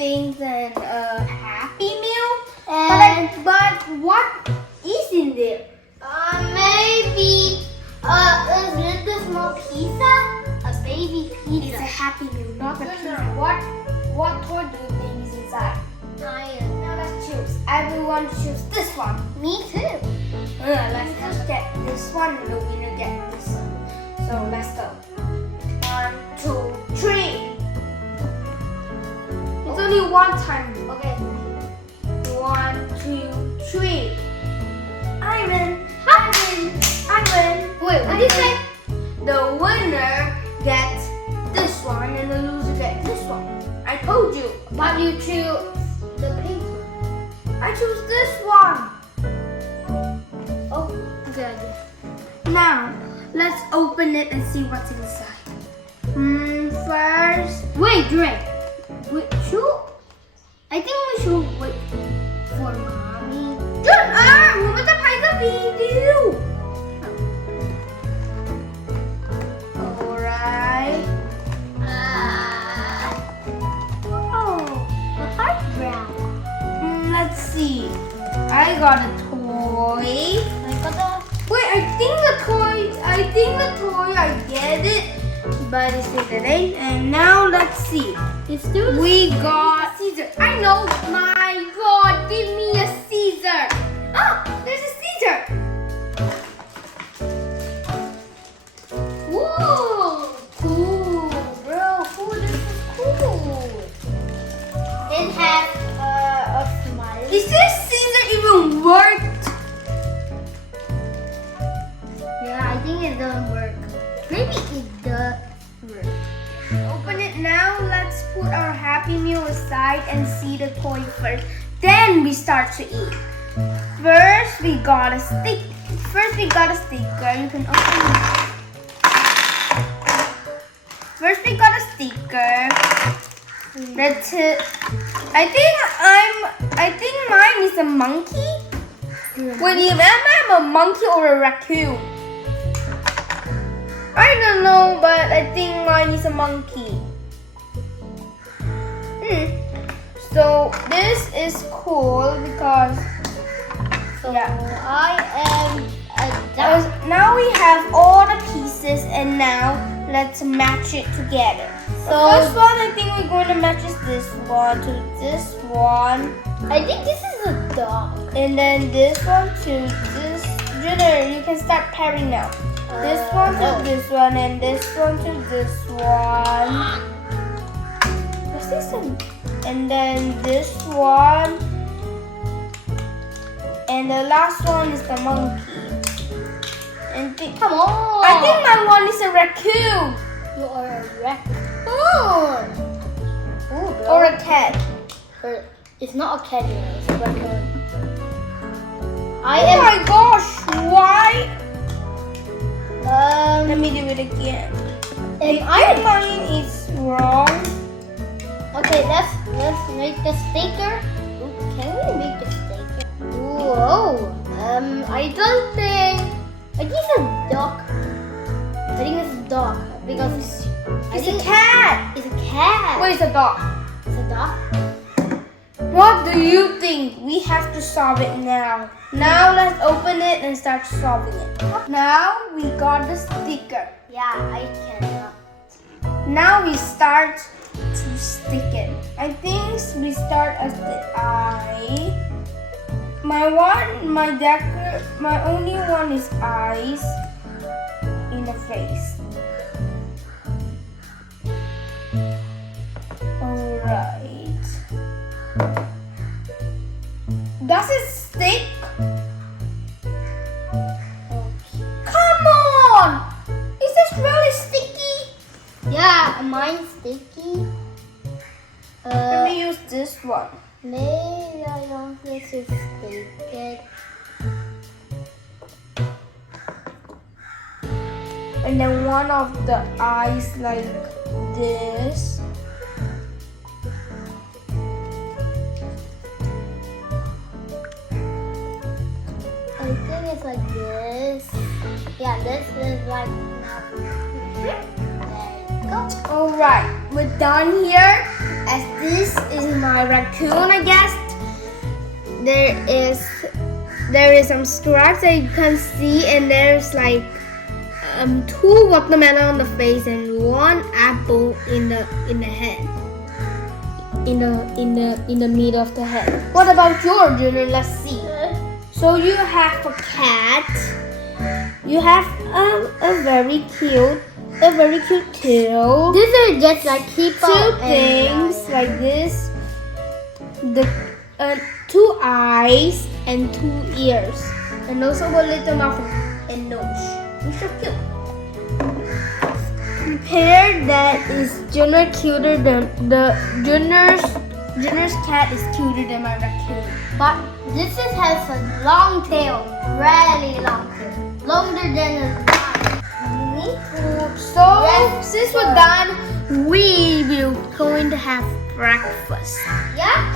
things and a Happy Meal. And But what is in there? maybe is this small pizza? A baby It's pizza. a Happy Meal, not a pizza. What toy do you think is inside? Iron. Now let's choose. Everyone choose this one. Me too. Let's just get this one and the winner get this one. So let's go. 1, 2, 3. It's only one time. Okay. 1, 2, 3. I win. Wait, what did you say? The winner gets this one and the loser gets this one. I told you. But you choose the pink one. I choose this one. Oh, good idea. Now, let's open it and see what's inside. First, Wait, Dre. I think we should wait for mommy. Junrei, 我们在拍个 video. Alright. Oh, the heart brown. Let's see. I got a toy. Wait, I think the toy, I get it. But it's today. And now let's see. We got Caesar. I know. My God, give me a Caesar. Oh, there's a Caesar. Whoa, cool, bro. Cool, this is cool. It has a smile. Is this Caesar even worked? Yeah, I think it doesn't work. Maybe it does work. Open it now. Let's put our Happy Meal aside and see the toy first. Then we start to eat. First, we got a stick. You can open it. First, we got a sticker. That's it. I think mine is a monkey. Wait, am I a monkey or a raccoon? I don't know, but I think mine is a monkey. So this is cool because I am a duck. now we have all the pieces and now let's match it together. So first one, I think we're going to match this one to this one. I think this is a dog. And then this one to this. Junrei, you can start pairing now. This one to this one and this one to this one. What's this one? And then this one. And the last one is the monkey. And Come on. I think my one is a raccoon. You are a raccoon. Ooh, bro. Or a cat. It's not a cat, it's a raccoon. Oh my gosh, why? Let Let me do it again. and I think mine is wrong. Okay, let's make the sticker. Ooh, can we make the sticker? Whoa. I don't think. I think it's a dog. I think it's a dog because It's a cat. It's a cat. Where's a dog? It's a dog. What do you think? We have to solve it now. Now let's open it and start solving it. Now we got the sticker. Yeah, I cannot. Now we start to stick it. I think we start as the eye. My only one is eyes in the face. Alright. Does it stick? Come on! Is this really sticky? Yeah, mine's sticky. Let me use this one. Maybe I want to stick it. And then one of the eyes like this. I think it's like this. Yeah, this is like now. There you go. Alright, we're done here. as this is my raccoon, I guess. There is some stripes that you can see, and there's like 2 watermelon on the face and 1 apple in the head. In the middle of the head. What about your Juner? Let's see. So you have a cat. You have a very cute tail. These are just like people. 2 things like this. The 2 eyes and 2 ears, and also a little mouth and nose. It's so cute. Compare that is Juner cuter than Juner's cat is cuter than my raccoon. But this has a long tail, really long tail, longer than a lion. So since we're done, we will going to have breakfast. Yeah.